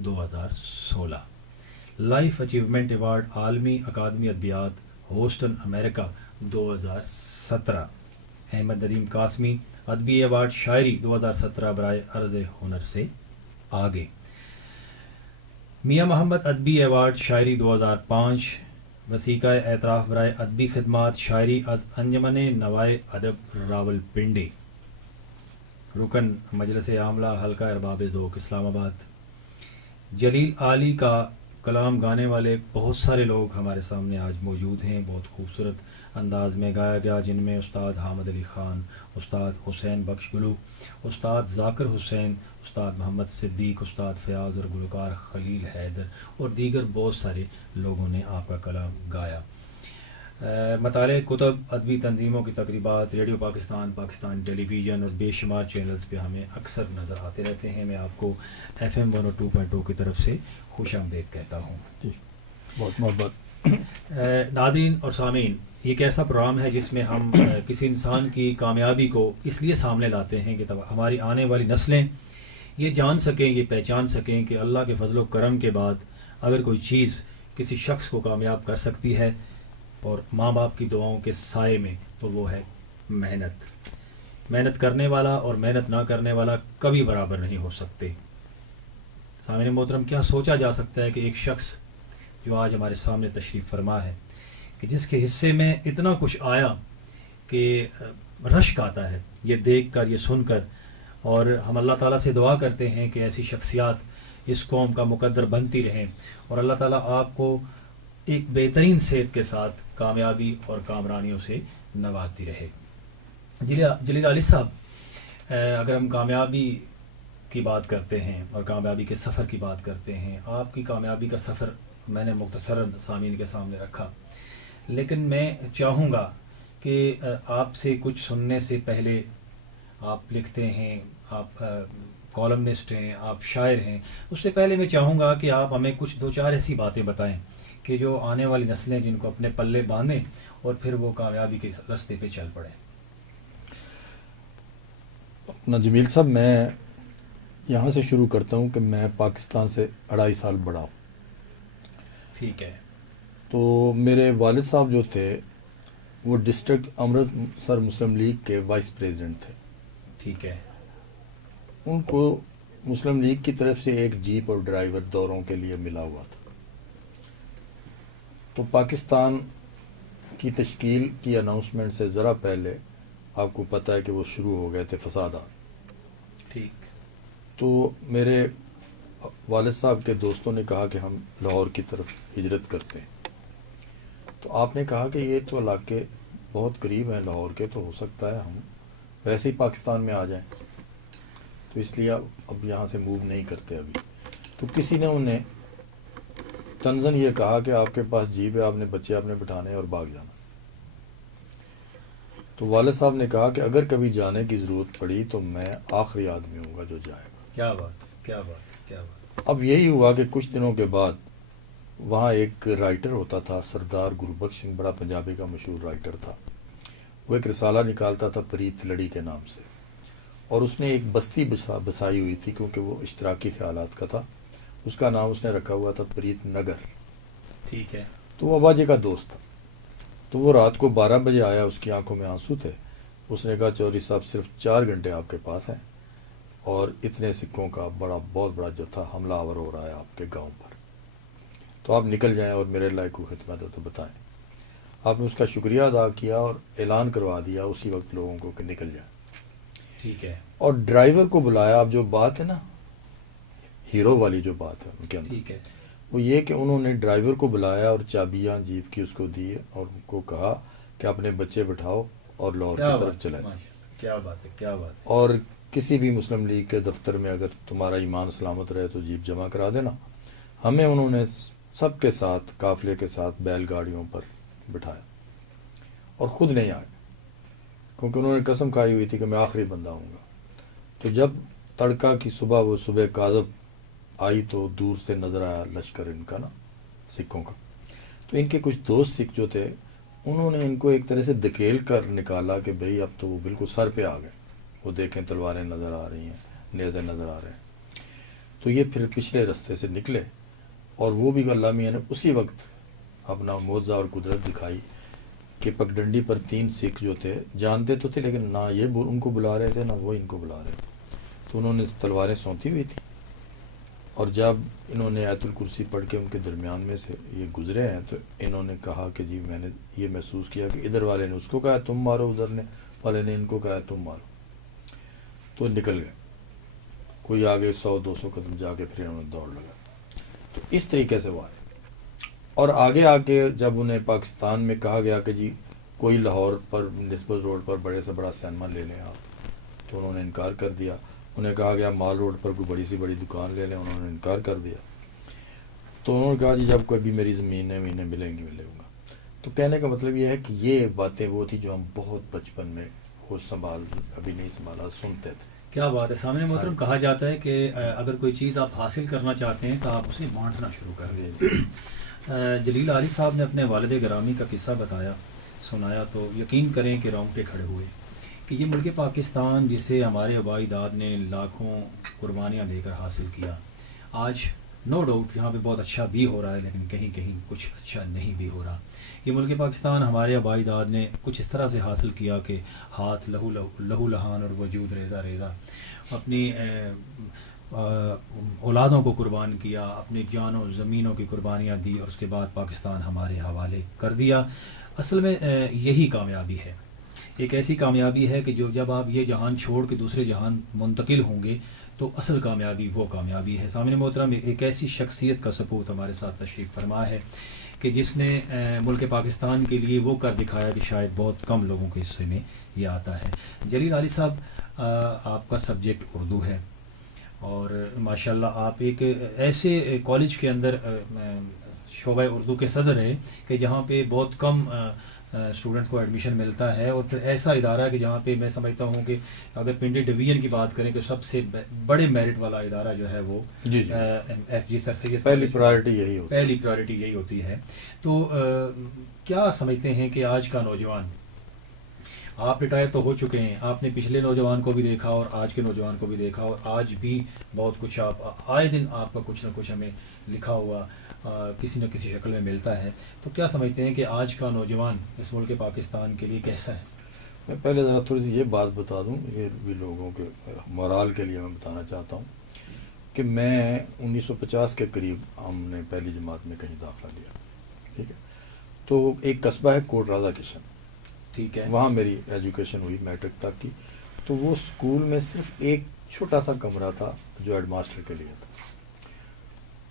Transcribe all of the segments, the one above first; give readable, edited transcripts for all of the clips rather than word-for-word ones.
2016. Life achievement award عالمی اکادمی ادبیات Houston امریکہ 2017. احمد ندیم قاسمی ادبی award شاعری 2017 برائے عرض ہنر سے آگے. میاں محمد ادبی ایوارڈ شاعری 2005. وثیقہ اعتراف برائے ادبی خدمات شاعری از انجمن نوائے ادب راولپنڈی. رکن مجلس عاملہ حلقہ ارباب ذوق اسلام آباد. جلیل عالی کا کلام گانے والے بہت سارے لوگ ہمارے سامنے آج موجود ہیں. بہت خوبصورت انداز میں گایا گیا، جن میں استاد حامد علی خان، استاد حسین بخش گلو، استاد ذاکر حسین، استاد محمد صدیق، استاد فیاض اور گلوکار خلیل حیدر اور دیگر بہت سارے لوگوں نے آپ کا کلام گایا. مطالعہ کتب، ادبی تنظیموں کی تقریبات ریڈیو پاکستان، پاکستان ٹیلی ویژن اور بے شمار چینلز پہ ہمیں اکثر نظر آتے رہتے ہیں. میں آپ کو FM 102.2 کی طرف سے خوش آمدید کہتا ہوں. جی بہت محبت. ناظرین اور سامعین، یہ ایک ایسا پروگرام ہے جس میں ہم کسی انسان کی کامیابی کو اس لیے سامنے لاتے ہیں کہ ہماری آنے والی نسلیں یہ جان سکیں، یہ پہچان سکیں کہ اللہ کے فضل و کرم کے بعد اگر کوئی چیز کسی شخص کو کامیاب کر سکتی ہے اور ماں باپ کی دعاؤں کے سائے میں، تو وہ ہے محنت. محنت کرنے والا اور محنت نہ کرنے والا کبھی برابر نہیں ہو سکتے. سامعین محترم، کیا سوچا جا سکتا ہے کہ ایک شخص جو آج ہمارے سامنے تشریف فرما ہے، کہ جس کے حصے میں اتنا کچھ آیا کہ رشک آتا ہے یہ دیکھ کر، یہ سن کر، اور ہم اللہ تعالیٰ سے دعا کرتے ہیں کہ ایسی شخصیات اس قوم کا مقدر بنتی رہیں اور اللہ تعالیٰ آپ کو ایک بہترین صحت کے ساتھ کامیابی اور کامرانیوں سے نوازتی رہے. جلیل علی صاحب، اگر ہم کامیابی کی بات کرتے ہیں اور کامیابی کے سفر کی بات کرتے ہیں، آپ کی کامیابی کا سفر میں نے مختصراً سامعین کے سامنے رکھا، لیکن میں چاہوں گا کہ آپ سے کچھ سننے سے پہلے، آپ لکھتے ہیں، آپ کالمنسٹ ہیں، آپ شاعر ہیں، اس سے پہلے میں چاہوں گا کہ آپ ہمیں کچھ دو چار ایسی باتیں بتائیں کہ جو آنے والی نسلیں جن کو اپنے پلے باندھیں اور پھر وہ کامیابی کے راستے پہ چل پڑیں. اپنا جمیل صاحب، میں یہاں سے شروع کرتا ہوں کہ میں پاکستان سے 2.5 سال بڑا ہوں. ٹھیک ہے. تو میرے والد صاحب جو تھے وہ ڈسٹرکٹ امرتسر مسلم لیگ کے وائس پریزیڈنٹ تھے. ٹھیک ہے. ان کو مسلم لیگ کی طرف سے ایک جیپ اور ڈرائیور دوروں کے لیے ملا ہوا تھا. تو پاکستان کی تشکیل کی اناؤنسمنٹ سے ذرا پہلے آپ کو پتہ ہے کہ وہ شروع ہو گئے تھے فسادات. ٹھیک. تو میرے والد صاحب کے دوستوں نے کہا کہ ہم لاہور کی طرف ہجرت کرتے ہیں. تو آپ نے کہا کہ یہ تو علاقے بہت قریب ہیں لاہور کے، تو ہو سکتا ہے ہم ویسے ہی پاکستان میں آ جائیں، تو اس لیے اب یہاں سے موو نہیں کرتے ابھی. تو کسی نے انہیں تنزن یہ کہا کہ آپ کے پاس جیب ہے، آپ نے بچے آپ نے بٹھانے اور بھاگ جانا. تو والد صاحب نے کہا کہ اگر کبھی جانے کی ضرورت پڑی تو میں آخری آدمی ہوں گا جو جائے گا. کیا بات، کیا بات، کیا بات. اب یہی ہوا کہ کچھ دنوں کے بعد وہاں ایک رائٹر ہوتا تھا سردار گربخش سنگھ، بڑا پنجابی کا مشہور رائٹر تھا. وہ ایک رسالہ نکالتا تھا پریت لڑی کے نام سے، اور اس نے ایک بستی بسائی ہوئی تھی کیونکہ وہ اشتراکی خیالات کا تھا. اس کا نام اس نے رکھا ہوا تھا پریت نگر. ٹھیک ہے. تو وہ ابا جی کا دوست تھا. تو وہ رات کو 12 بجے آیا، اس کی آنکھوں میں آنسو تھے. اس نے کہا چودھری صاحب صرف 4 گھنٹے آپ کے پاس ہیں اور اتنے سکھوں کا بہت بڑا جتھا حملہ آور ہو رہا ہے آپ کے گاؤں پر، تو آپ نکل جائیں اور میرے لائق کو خدمت ہے تو بتائیں. آپ نے اس کا شکریہ ادا کیا اور اعلان کروا دیا اسی وقت لوگوں کو کہ نکل جائیں. ٹھیک ہے. اور ڈرائیور کو بلایا. اب جو بات ہے نا ہیرو والی جو بات ہے ان کے اندر، ٹھیک ہے. وہ یہ کہ انہوں نے ڈرائیور کو بلایا اور چابیاں جیپ کی اس کو دی اور ان کو کہا کہ اپنے بچے بٹھاؤ اور لاہور کی طرف چلائیں. کیا بات ہے، کیا بات ہے. اور کسی بھی مسلم لیگ کے دفتر میں اگر تمہارا ایمان سلامت رہے تو جیپ جمع کرا دینا. ہمیں انہوں نے سب کے ساتھ قافلے کے ساتھ بیل گاڑیوں پر بٹھایا اور خود نہیں آئے کیونکہ انہوں نے قسم کھائی ہوئی تھی کہ میں آخری بندہ ہوں گا. تو جب تڑکا کی صبح وہ صبح کاذب آئی تو دور سے نظر آیا لشکر ان کا نا، سکھوں کا. تو ان کے کچھ دوست سکھ جو تھے انہوں نے ان کو ایک طرح سے دھکیل کر نکالا کہ بھئی اب تو وہ بالکل سر پہ آ گئے. وہ دیکھیں تلواریں نظر آ رہی ہیں، نیزے نظر آ رہے ہیں. تو یہ پھر پچھلے رستے سے نکلے، اور وہ بھی اللہ میاں نے اسی وقت اپنا معجزہ اور قدرت دکھائی کہ پگڈنڈی پر 3 سکھ جو تھے جانتے تو تھے، لیکن نہ یہ ان کو بلا رہے تھے نہ وہ ان کو بلا رہے تھے، تو انہوں نے تلواریں سونتی ہوئی تھیں، اور جب انہوں نے آیت الکرسی پڑھ کے ان کے درمیان میں سے یہ گزرے ہیں تو انہوں نے کہا کہ جی میں نے یہ محسوس کیا کہ ادھر والے نے اس کو کہا تم مارو، ادھر نے والے نے ان کو کہا تم مارو، تو نکل گئے، کوئی آگے 100-200 قدم جا کے پھر انہوں نے دوڑ لگا. تو اس طریقے سے وہ آئے. اور آگے آ کے جب انہیں پاکستان میں کہا گیا کہ جی کوئی لاہور پر نسبت روڈ پر بڑے سے بڑا سینما لے لیں آپ، تو انہوں نے انکار کر دیا. انہیں کہا گیا مال روڈ پر کوئی بڑی سی بڑی دکان لے لیں، انہوں نے انکار کر دیا. تو انہوں نے کہا جی جب کوئی بھی میری زمینیں مہینے ملیں گی میں لے گا. تو کہنے کا مطلب یہ ہے کہ یہ باتیں وہ تھی جو ہم بہت بچپن میں ہوش سنبھال ابھی نہیں سنبھالا سنتے تھے. کیا بات ہے. سامنے محترم کہا جاتا ہے کہ اگر کوئی چیز آپ حاصل کرنا چاہتے ہیں تو آپ اسے بانٹنا شروع کر دیں. جلیل عالی صاحب نے اپنے والد گرامی کا قصہ بتایا، سنایا تو یقین کریں کہ رونگٹے کھڑے ہوئے کہ یہ ملک پاکستان جسے ہمارے آبائی داد نے لاکھوں قربانیاں دے کر حاصل کیا، آج نو ڈاؤٹ یہاں پہ بہت اچھا بھی ہو رہا ہے، لیکن کہیں کہیں کچھ اچھا نہیں بھی ہو رہا. یہ ملک پاکستان ہمارے آبائی داد نے کچھ اس طرح سے حاصل کیا کہ ہاتھ لہو لہان اور وجود ریزہ ریزہ، اپنی اولادوں کو قربان کیا، اپنی جانوں زمینوں کی قربانیاں دی، اور اس کے بعد پاکستان ہمارے حوالے کر دیا. اصل میں یہی کامیابی ہے. ایک ایسی کامیابی ہے کہ جو جب آپ یہ جہان چھوڑ کے دوسرے جہان منتقل ہوں گے تو اصل کامیابی وہ کامیابی ہے. سامنے محترم ایک ایسی شخصیت کا ثبوت ہمارے ساتھ تشریف فرما ہے کہ جس نے ملک پاکستان کے لیے وہ کر دکھایا کہ شاید بہت کم لوگوں کے حصے میں یہ آتا ہے. جلیل عالی صاحب، آپ کا سبجیکٹ اردو ہے اور ماشاءاللہ آپ ایک ایسے کالج کے اندر شعبہ اردو کے صدر ہیں کہ جہاں پہ بہت کم اسٹوڈنٹ کو ایڈمیشن ملتا ہے، اور پھر ایسا ادارہ ہے کہ جہاں پہ میں سمجھتا ہوں کہ اگر پنڈی ڈویژن کی بات کریں تو سب سے بڑے میرٹ والا ادارہ جو ہے وہ ایف جی سر سید، پہلی پرائرٹی یہی ہوتی ہے. تو کیا سمجھتے ہیں کہ آج کا نوجوان، آپ ریٹائر تو ہو چکے ہیں، آپ نے پچھلے نوجوان کو بھی دیکھا اور آج کے نوجوان کو بھی دیکھا، اور آج بھی بہت کچھ آپ آئے دن آپ کا کچھ نہ کچھ ہمیں لکھا ہوا کسی نہ کسی شکل میں ملتا ہے. تو کیا سمجھتے ہیں کہ آج کا نوجوان اس ملک پاکستان کے لیے کیسا ہے؟ میں پہلے ذرا تھوڑی سی یہ بات بتا دوں، یہ بھی لوگوں کے مورال کے لیے میں بتانا چاہتا ہوں کہ میں 1950 کے قریب ہم نے پہلی جماعت میں کہیں داخلہ لیا، ٹھیک ہے. تو ایک قصبہ ہے کوٹ رضا کشن، ٹھیک ہے، وہاں میری ایجوکیشن ہوئی میٹرک تک کی. تو وہ اسکول میں صرف ایک چھوٹا سا کمرہ تھا جو ہیڈ ماسٹر کے لیے تھا.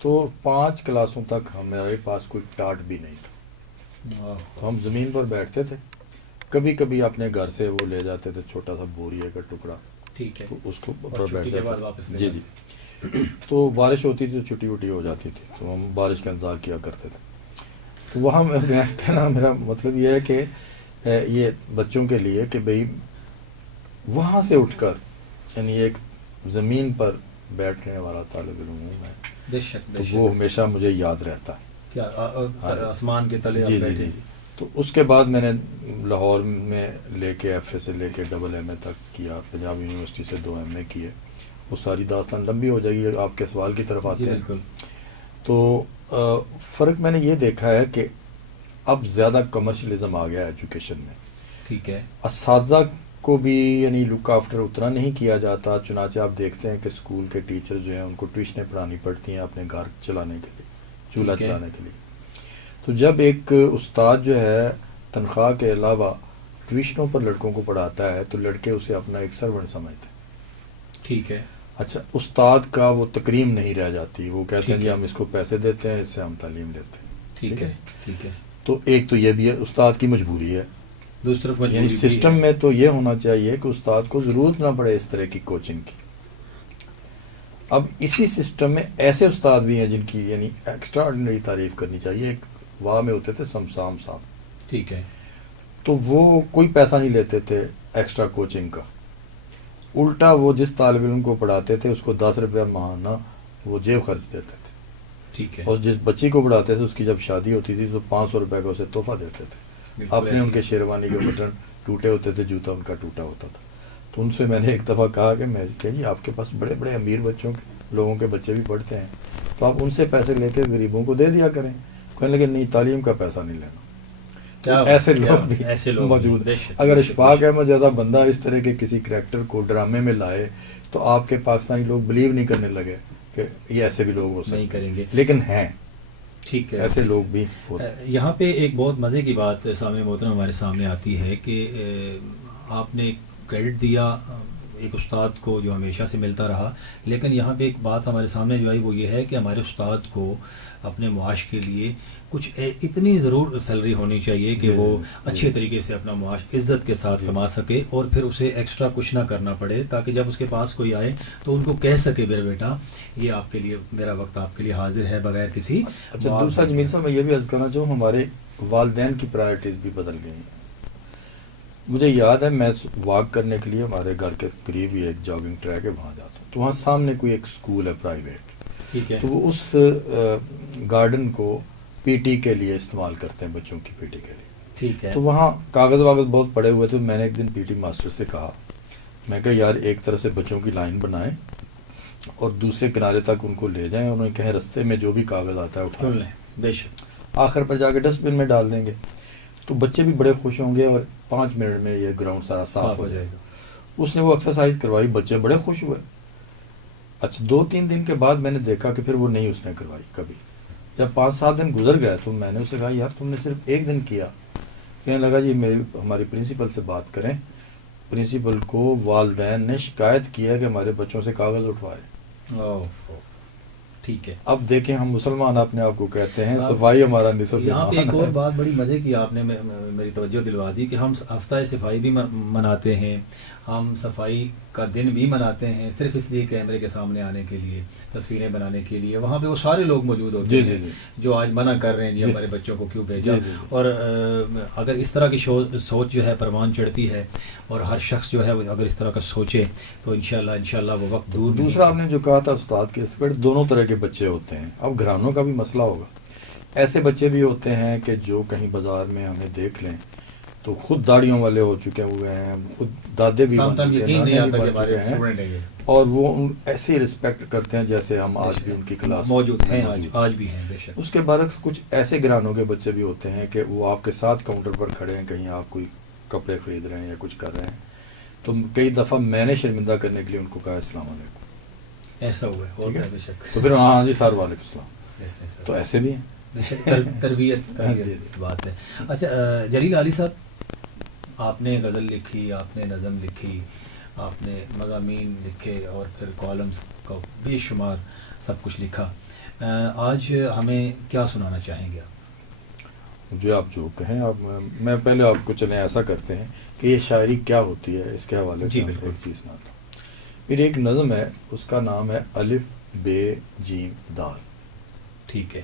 تو 5 کلاسوں تک ہمارے پاس کوئی ٹاٹ بھی نہیں تھا. تو ہم زمین پر بیٹھتے تھے، کبھی کبھی اپنے گھر سے وہ لے جاتے تھے چھوٹا سا بوریے کا ٹکڑا، ٹھیک ہے، اس کو اوپر بیٹھ جاتے تھے. جی جی. تو بارش ہوتی تھی تو چھٹی وٹی ہو جاتی تھی تو ہم بارش کا انتظار کیا کرتے تھے. تو وہاں کہنا میرا مطلب یہ ہے کہ یہ بچوں کے لیے کہ بھئی وہاں سے اٹھ کر یعنی ایک زمین پر بیٹھنے والا طالب علم ہوں میں، بے شک تو وہ ہمیشہ مجھے یاد رہتا ہے. کیا آسمان کے تلے جی جی جی. تو اس کے بعد میں نے لاہور میں لے کے ایف اے سے لے کے ڈبل ایم اے تک کیا، پنجاب یونیورسٹی سے 2 ایم اے کیے. وہ ساری داستان لمبی ہو جائے گی، آپ کے سوال کی طرف آتے ہیں. تو فرق میں نے یہ دیکھا ہے کہ اب زیادہ کمرشلزم آ گیا ایجوکیشن میں. ٹھیک ہے. اساتذہ کو بھی یعنی لک آفٹر اتنا نہیں کیا جاتا، چنانچہ آپ دیکھتے ہیں کہ اسکول کے ٹیچر جو ہیں ان کو ٹیوشنیں پڑھانی پڑتی ہیں اپنے گھر چلانے کے لیے، چولہا چلانے کے لیے. تو جب ایک استاد جو ہے تنخواہ کے علاوہ ٹیوشنوں پر لڑکوں کو پڑھاتا ہے تو لڑکے اسے اپنا ایک سرونٹ سمجھتے ہیں. ٹھیک ہے. اچھا، استاد کا وہ تکریم نہیں رہ جاتی، وہ کہتے ہیں کہ ہم اس کو پیسے دیتے ہیں، اس سے ہم تعلیم لیتے ہیں. ٹھیک ہے. ٹھیک ہے. تو ایک تو یہ بھی ہے استاد کی مجبوری ہے، دوسرا یعنی سسٹم میں تو یہ ہونا چاہیے کہ استاد کو ضرورت نہ پڑے اس طرح کی کوچنگ کی. اب اسی سسٹم میں ایسے استاد بھی ہیں جن کی یعنی ایکسٹرا آرڈنری تعریف کرنی چاہیے. ایک واہ میں ہوتے تھے سمسام صاحب، ٹھیک ہے. تو وہ کوئی پیسہ نہیں لیتے تھے ایکسٹرا کوچنگ کا، الٹا وہ جس طالب علم کو پڑھاتے تھے اس کو 10 روپیہ ماہانہ وہ جیب خرچ دیتے تھے. ٹھیک ہے. اور جس بچی کو پڑھاتے تھے اس کی جب شادی ہوتی تھی تو 500 روپے کا اسے تحفہ دیتے تھے. اپنے ان کے شیروانی کے بٹن ٹوٹے ہوتے تھے، جوتا ان کا ٹوٹا ہوتا تھا. تو ان سے میں نے ایک دفعہ کہا کہ جی آپ کے پاس بڑے بڑے امیر بچوں کے لوگوں کے بچے بھی پڑھتے ہیں، تو آپ ان سے پیسے لے کے غریبوں کو دے دیا کریں. کہنے لگے نہیں، تعلیم کا پیسہ نہیں لینا. ایسے لوگ موجود. اگر اشفاق احمد جیسا بندہ اس طرح کے کسی کریکٹر کو ڈرامے میں لائے تو آپ کے پاکستانی لوگ بلیو نہیں کرنے لگے کہ یہ ایسے بھی لوگ ہو سکتے نہیں کریں گے، لیکن ہیں. ٹھیک ہے، ایسے لوگ بھی ہوتے ہیں. یہاں پہ ایک بہت مزے کی بات سامع محترم ہمارے سامنے آتی ہے کہ آپ نے کریڈٹ دیا ایک استاد کو جو ہمیشہ سے ملتا رہا، لیکن یہاں پہ ایک بات ہمارے سامنے جو آئی وہ یہ ہے کہ ہمارے استاد کو اپنے معاش کے لیے کچھ اتنی ضرور سیلری ہونی چاہیے کہ وہ اچھے طریقے سے اپنا معاش عزت کے ساتھ کما سکے اور پھر اسے ایکسٹرا کچھ نہ کرنا پڑے، تاکہ جب اس کے پاس کوئی آئے تو ان کو کہہ سکے میرے بیٹا یہ آپ کے لیے میرا وقت آپ کے لیے حاضر ہے بغیر کسی. اچھا دوسرا جمیل صاحب میں یہ بھی عرض کرنا چاہوں، ہمارے والدین کی پرائرٹیز بھی بدل گئی ہیں. مجھے یاد ہے میں واک کرنے کے لیے ہمارے گھر کے قریب ہی ایک جاگنگ ٹریک ہے، وہاں جاتا ہوں، تو وہاں سامنے کوئی ایک اسکول ہے پرائیویٹ، ٹھیک ہے، تو وہ اس گارڈن کو پی ٹی کے لیے استعمال کرتے ہیں، بچوں کی پی ٹی کے لیے. ٹھیک ہے، تو وہاں کاغذ واغذ بہت پڑے ہوئے تھے. میں نے ایک دن پی ٹی ماسٹر سے کہا، میں کہا یار ایک طرح سے بچوں کی لائن بنائیں اور دوسرے کنارے تک ان کو لے جائیں، انہوں نے کہیں رستے میں جو بھی کاغذ آتا ہے اٹھا لیں، بے شک، آخر پر جا کے ڈسٹ بن میں ڈال دیں گے، تو بچے بھی بڑے خوش ہوں گے اور 5 منٹ میں یہ گراؤنڈ سارا صاف ہو جائے گا. اس نے وہ ایکسرسائز کروائی، بچے بڑے خوش ہوئے. اچھا 2-3 دن کے بعد میں نے دیکھا کہ پھر وہ نہیں اس نے کروائی کبھی. جب 5-7 دن گزر گئے تو میں نے اسے کہا یار تم نے صرف ایک دن کیا. کہنے لگا جی ہماری پرنسپل سے بات کریں. پرنسپل کو والدین نے شکایت کی ہے کہ ہمارے بچوں سے کاغذ اٹھوائے. ٹھیک ہے، اب دیکھیں ہم مسلمان اپنے آپ کو کہتے ہیں صفائی ہمارا نصف ایمان. یہاں پہ ایک اور بات بڑی مزے کی آپ نے میری توجہ دلوا دی کہ ہم ہفتہ صفائی بھی مناتے ہیں، ہم صفائی کا دن بھی مناتے ہیں صرف اس لیے کیمرے کے سامنے آنے کے لیے، تصویریں بنانے کے لیے. وہاں پہ وہ سارے لوگ موجود ہوتے ہیں جو آج منع کر رہے ہیں جی ہمارے بچوں کو کیوں بھیجا. اور اگر اس طرح کی سوچ جو ہے پروان چڑھتی ہے اور ہر شخص جو ہے اگر اس طرح کا سوچے تو انشاءاللہ وہ وقت دور. دوسرا آپ نے جو کہا تھا استاد کے اسپیکٹ، دونوں طرح کے بچے ہوتے ہیں. اب گھرانوں کا بھی مسئلہ ہوگا. ایسے بچے بھی ہوتے ہیں کہ جو کہیں بازار میں ہمیں دیکھ لیں تو خود داڑھیوں والے ہو چکے ہوئے ہیں، خود دادے بھی بن چکے ہیں اور وہ ایسے رسپیکٹ کرتے ہیں جیسے ہم آج بھی ان کی کلاس موجود ہیں، آج بھی ہیں. بے شک. اس کے برعکس کچھ ایسے گھرانوں کے بچے بھی ہوتے ہیں کہ وہ آپ کے ساتھ کاؤنٹر پر کھڑے ہیں، کہیں آپ کوئی کپڑے خرید رہے ہیں یا کچھ کر رہے ہیں، تو کئی دفعہ میں نے شرمندہ کرنے کے لیے ان کو کہا السلام علیکم. ایسا ہوا ہے بے شک. تو پھر ہاں جی سر وعلیکم السلام. تو ایسے بھی ہیں. تربیت بات ہے. اچھا جلیل علی صاحب، آپ نے غزل لکھی، آپ نے نظم لکھی، آپ نے مضامین لکھے اور پھر کالمز کا بے شمار سب کچھ لکھا. آج ہمیں کیا سنانا چاہیں گے آپ؟ مجھے آپ جو کہیں آپ. میں پہلے آپ کو چلیں ایسا کرتے ہیں کہ یہ شاعری کیا ہوتی ہے اس کے حوالے سے ایک چیز سناتا ہوں. میری ایک نظم ہے، اس کا نام ہے الف بے جیم دال. ٹھیک ہے.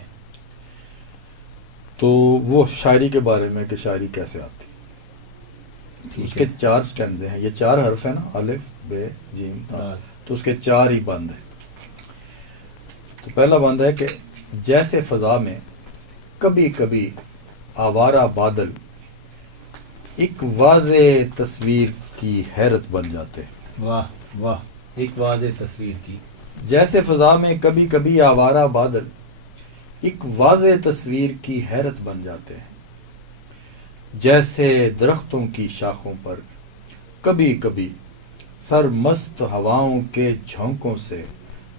تو وہ شاعری کے بارے میں کہ شاعری کیسے آتی. اس کے 4 سٹینزے ہیں، یہ 4 حرف ہیں نا، الف بے جیم دال، تو اس کے 4 ہی بند ہیں. تو پہلا بند ہے کہ جیسے فضا میں کبھی کبھی آوارہ بادل ایک واضح تصویر کی حیرت بن جاتے. واہ واہ، ایک واضح تصویر کی. جیسے فضا میں کبھی کبھی آوارہ بادل ایک واضح تصویر کی حیرت بن جاتے ہیں. جیسے درختوں کی شاخوں پر کبھی کبھی سرمست ہواؤں کے جھونکوں سے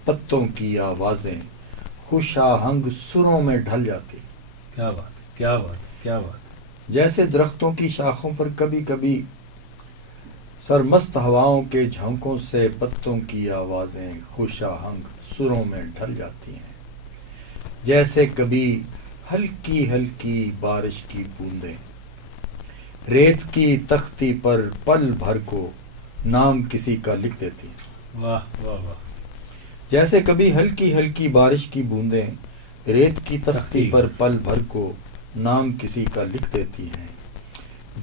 پتوں کی آوازیں خوش آہنگ سروں میں ڈھل جاتی. کیا بات، کیا بات، کیا بات. جیسے درختوں کی شاخوں پر کبھی کبھی سرمست ہواؤں کے جھونکوں سے پتوں کی آوازیں خوش آہنگ سروں میں ڈھل جاتی ہیں. جیسے کبھی ہلکی ہلکی بارش کی بوندیں ریت کی تختی پر پل بھر کو نام کسی کا لکھ دیتی ہیں. واہ واہ واہ. جیسے کبھی ہلکی ہلکی بارش کی بوندیں ریت کی تختی پر پل بھر کو نام کسی کا لکھ دیتی ہیں.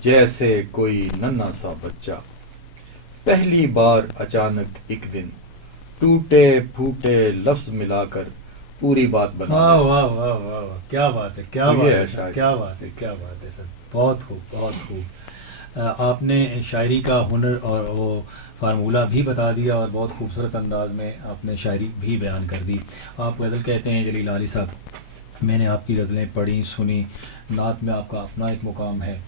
جیسے کوئی ننھا سا بچہ پہلی بار اچانک ایک دن ٹوٹے پھوٹے لفظ ملا کر پوری بات بنا. واہ واہ واہ واہ، کیا بات ہے، کیا بات ہے، کیا بات ہے، کیا بات ہے سر. بہت خوب، بہت خوب. آپ نے شاعری کا ہنر اور وہ فارمولہ بھی بتا دیا اور بہت خوبصورت انداز میں آپ نے شاعری بھی بیان کر دی. آپ غزل کہتے ہیں جلیل علی صاحب. میں نے آپ کی غزلیں پڑھی سنی. نعت میں آپ کا اپنا ایک مقام ہے.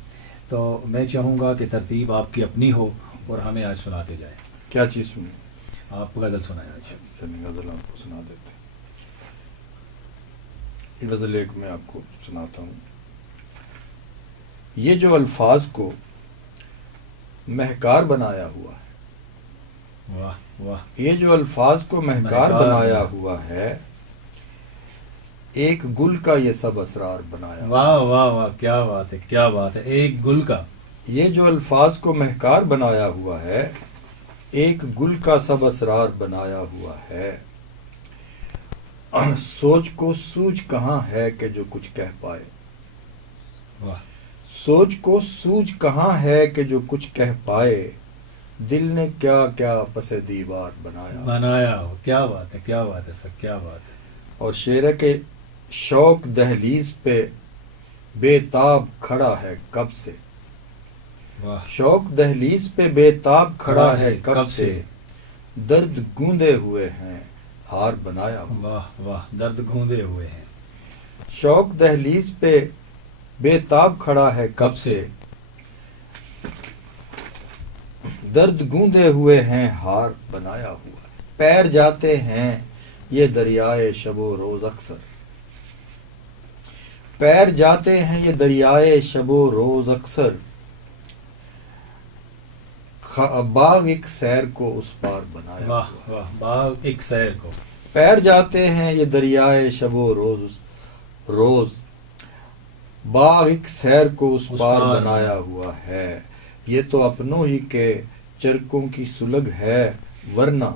تو میں چاہوں گا کہ ترتیب آپ کی اپنی ہو اور ہمیں آج سناتے جائیں. کیا چیز سنی؟ آپ غزل سنائیں آج. چلیے غزل آپ کو سنا دیتے. یہ غزل ایک میں آپ کو سناتا ہوں. یہ جو الفاظ کو مہکار بنایا ہوا ہے، واہ واہ. یہ جو الفاظ کو مہکار بنایا ہوا ہے، ایک گل کا یہ سب اسرار بنایا ہوا. واہ واہ واہ، کیا بات ہے کیا بات ہے. ایک گل کا. یہ جو الفاظ کو مہکار بنایا ہوا ہے، ایک گل کا سب اسرار بنایا ہوا ہے. سوچ کو سوجھ کہاں ہے کہ جو کچھ کہہ پائے. واہ. سوچ کو سوجھ کہاں ہے کہ جو کچھ کہہ پائے. دل نے کیا کیا پس دیوار بنایا. بنایا ہو. کیا بات ہے کیا بات ہے سر، کیا بات ہے. اور شعر ہے کہ شوق دہلیز پہ بے تاب کھڑا ہے کب سے. واہ. شوق دہلیز پہ بے تاب کھڑا ہے کب سے. درد گوندے ہوئے ہیں ہار بنایا ہوا. واہ واہ. درد گھوندے ہوئے ہیں. شوق دہلیز پہ بے تاب کھڑا ہے کب سے. درد گوندے ہوئے ہیں ہار بنایا ہوا. پیر جاتے ہیں یہ دریائے شب و روز اکثر. پیر جاتے ہیں یہ دریائے شب و روز اکثر. باغ ایک سیر کو اس پار بنایا. واہ واہ. باغ ایک سیر کو. پیر جاتے ہیں یہ دریائے شب و روز. باغ ایک سیر کو اس پار بنایا ہوا ہے. یہ تو اپنوں ہی کے چرکوں کی سلگ ہے، ورنہ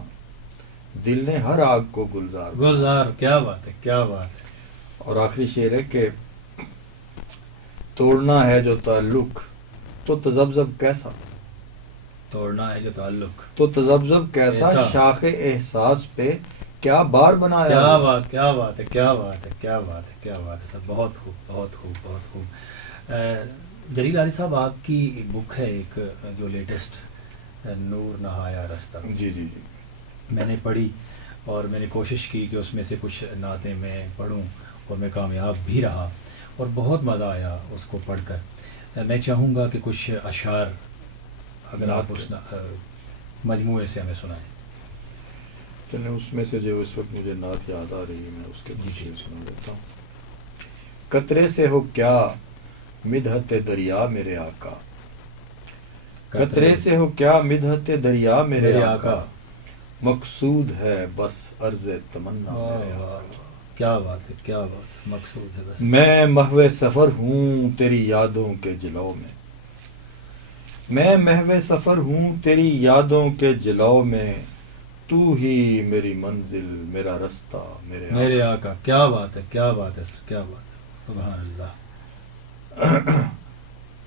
دل نے ہر آگ کو گلزار. کیا بات ہے کیا بات ہے. اور آخری شعر ہے کہ توڑنا ہے جو تعلق تو تذبذب کیسا. توڑنا ہے جو تعلق تو تذبذب کیسا. شاخ احساس پہ کیا بار بنایا. کیا بات کیا بات ہے کیا بات ہے کیا بات ہے کیا بات ہے سر. بہت خوب بہت خوب بہت خوب. جلیل علی صاحب، آپ کی بک ہے ایک جو لیٹسٹ، نور نہایا رستہ. جی جی جی. میں نے پڑھی اور میں نے کوشش کی کہ اس میں سے کچھ نعتیں میں پڑھوں اور میں کامیاب بھی رہا اور بہت مزہ آیا اس کو پڑھ کر. میں چاہوں گا کہ کچھ اشعار اگر آپ اس مجموعے سے ہمیں سنائیں. چلیں اس میں سے جو اس وقت مجھے نعت یاد آ رہی ہے میں اس کے جی پیچھے سنا دیتا ہوں. قطرے سے ہو کیا مدحت دریا میرے آقا. قطرے سے ہو کیا مدحت دریا میرے آقا. مقصود ہے بس عرض تمنا میرے آقا. کیا بات ہے کیا بات. مقصود ہے بس. میں محو سفر ہوں تیری یادوں کے جلو میں. میں محو سفر ہوں تیری یادوں کے جلو میں. تو ہی میری منزل میرا رستہ میرے آقا. کیا بات ہے کیا بات ہے سر کیا بات ہے. سبحان اللہ.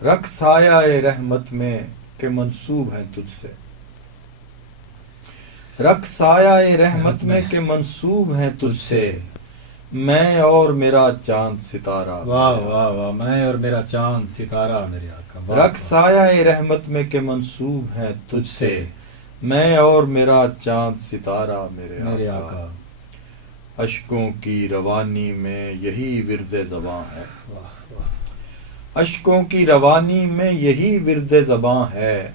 رکھ سایہ رحمت میں کہ منسوب ہیں تجھ سے. رکھ سایہ رحمت میں کہ منسوب ہیں تجھ سے. میں اور میرا چاند ستارہ. واہ واہ واہ. میں اور میرا چاند ستارہ میرے آقا. رکھ سایہ رحمت میں کہ منسوب ہیں تجھ سے. میں اور میرا چاند ستارہ میرے آقا. اشکوں کی روانی میں یہی ورد زباں ہے. اشکوں کی روانی میں یہی ورد زباں ہے.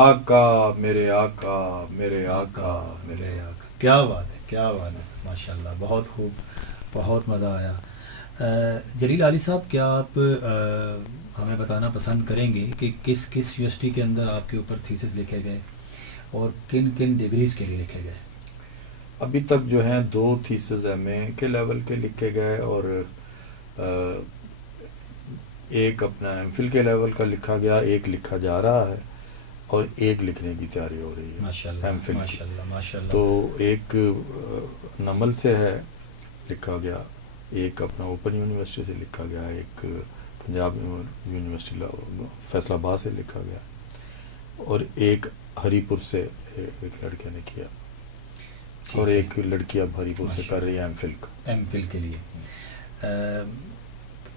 آقا میرے آقا میرے آقا میرے آقا. کیا بات ہے کیا بات ہے. ماشاء اللہ. بہت خوب. بہت مزہ آیا. جلیل علی صاحب، کیا آپ ہمیں بتانا پسند کریں گے کہ کس کس یونیورسٹی کے اندر آپ کے اوپر تھیسس لکھے گئے اور کن کن ڈگریز کے لیے لکھے گئے؟ ابھی تک جو ہیں 2 تھیسز ایم اے کے لیول کے لکھے گئے اور ایک اپنا ایم فل کے لیول کا لکھا گیا. ایک لکھا جا رہا ہے اور ایک لکھنے کی تیاری ہو رہی ہے. ماشاءاللہ ایم فل ماشاءاللہ. تو ایک نمل سے ہے لکھا گیا، ایک اپنا اوپن یونیورسٹی سے لکھا گیا، ایک پنجاب یونیورسٹی فیصل آباد سے لکھا گیا اور ایک ہری پور سے ایک لڑکے نے کیا اور ایک لڑکی اب ہری پور سے کر رہی ہے ایم فل کا. ایم فل کے لیے.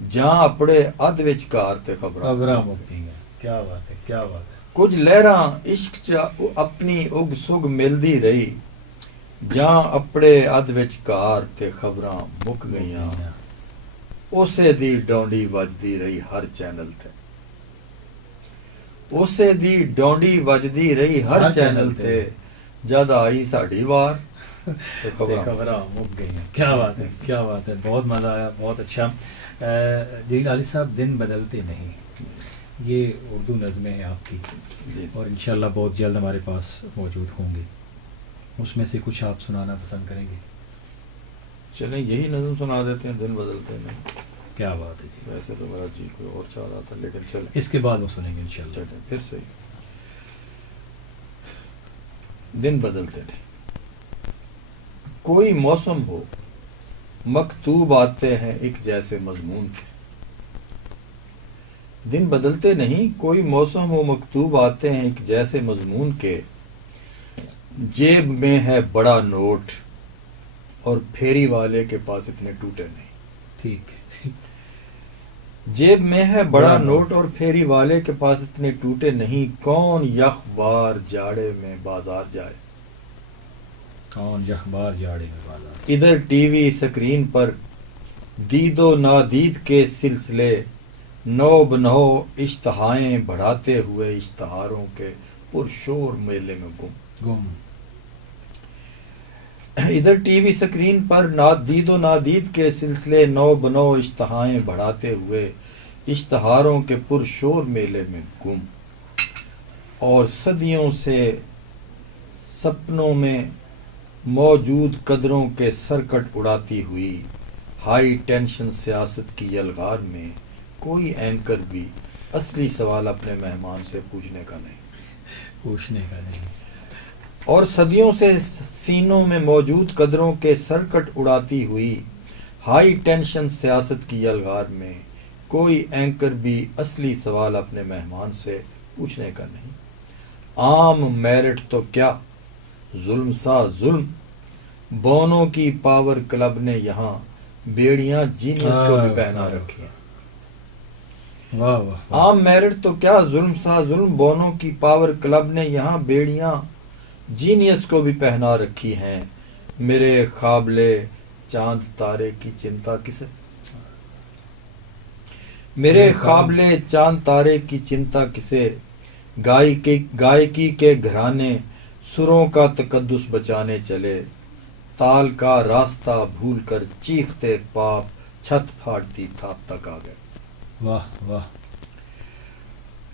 جہاں اپڑے اد وچکار تے خبراں خبراں مک گئیاں. کیا بات ہے, کیا بات ہے. کچھ لہراں عشق چ اپنی اگ سگ ملدی رہی جہاں اپڑے اد وچکار تے خبراں مک گئیاں اسے دی ڈونڈی وجدی رہی ہر چینل تے اسے دی ڈونڈی وجدی رہی ہر چینل تے جد آئی ساڈی وار تے خبراں مک گئیاں. کیا بات ہے, کیا بات ہے. بہت مزہ آیا, بہت اچھا. جلیل علی صاحب, دن بدلتے نہیں, یہ اردو نظمیں ہیں آپ کی, جی. اور انشاءاللہ بہت جلد ہمارے پاس موجود ہوں گی. اس میں سے کچھ آپ سنانا پسند کریں گے؟ چلیں یہی نظم سنا دیتے ہیں, دن بدلتے نہیں. کیا بات ہے جی. ویسے تو میرا جی کوئی اور چاہ رہا تھا لیکن چلیں اس کے بعد وہ سنیں گے انشاءاللہ. چلیں پھر سے. دن بدلتے نہیں, کوئی موسم ہو مکتوب آتے ہیں ایک جیسے مضمون کے. دن بدلتے نہیں, کوئی موسم ہو مکتوب آتے ہیں ایک جیسے مضمون کے. جیب میں ہے بڑا نوٹ اور پھیری والے کے پاس اتنے ٹوٹے نہیں. ٹھیک ہے. جیب میں ہے بڑا نوٹ اور پھیری والے کے پاس اتنے ٹوٹے نہیں. کون یخ بار جاڑے میں بازار جائے, کون یخبار جاڑے میں بازار. ادھر ٹی وی سکرین پر دید و نادید کے سلسلے نو بنو اشتہائیں بڑھاتے ہوئے اشتہاروں کے پرشور میلے میں گم. ادھر ٹی وی سکرین پر دید و نادید کے سلسلے نو بنو اشتہائیں بڑھاتے ہوئے اشتہاروں کے پرشور میلے میں گم. اور صدیوں سے سپنوں میں موجود قدروں کے سرکٹ اڑاتی ہوئی ہائی ٹینشن سیاست کی یلغار میں کوئی اینکر بھی اصلی سوال اپنے مہمان سے پوچھنے کا نہیں. پوچھنے کا نہیں. اور صدیوں سے سینوں میں موجود قدروں کے سرکٹ اڑاتی ہوئی ہائی ٹینشن سیاست کی یلغار میں کوئی اینکر بھی اصلی سوال اپنے مہمان سے پوچھنے کا نہیں. عام میرٹ تو کیا, ظلم سا ظلم, بونوں کی پاور کلب نے یہاں بیڑیاں جینیس کو بھی پہنا رکھی ہیں. واہ واہ. عام میرٹ تو کیا, ظلم سا ظلم, بونوں کی پاور کلب نے یہاں بیڑیاں جینیس کو بھی پہنا رکھی ہیں. میرے قابلے چاند تارے کی چنتا کسے, میرے قابلے چاند تارے کی چنتا کسے. گائیکی کے گھرانے سروں کا تقدس بچانے چلے. تال کا راستہ بھول کر چیختے پاپ چھت پھاڑتی تھاپ تک آ گئے. واہ واہ.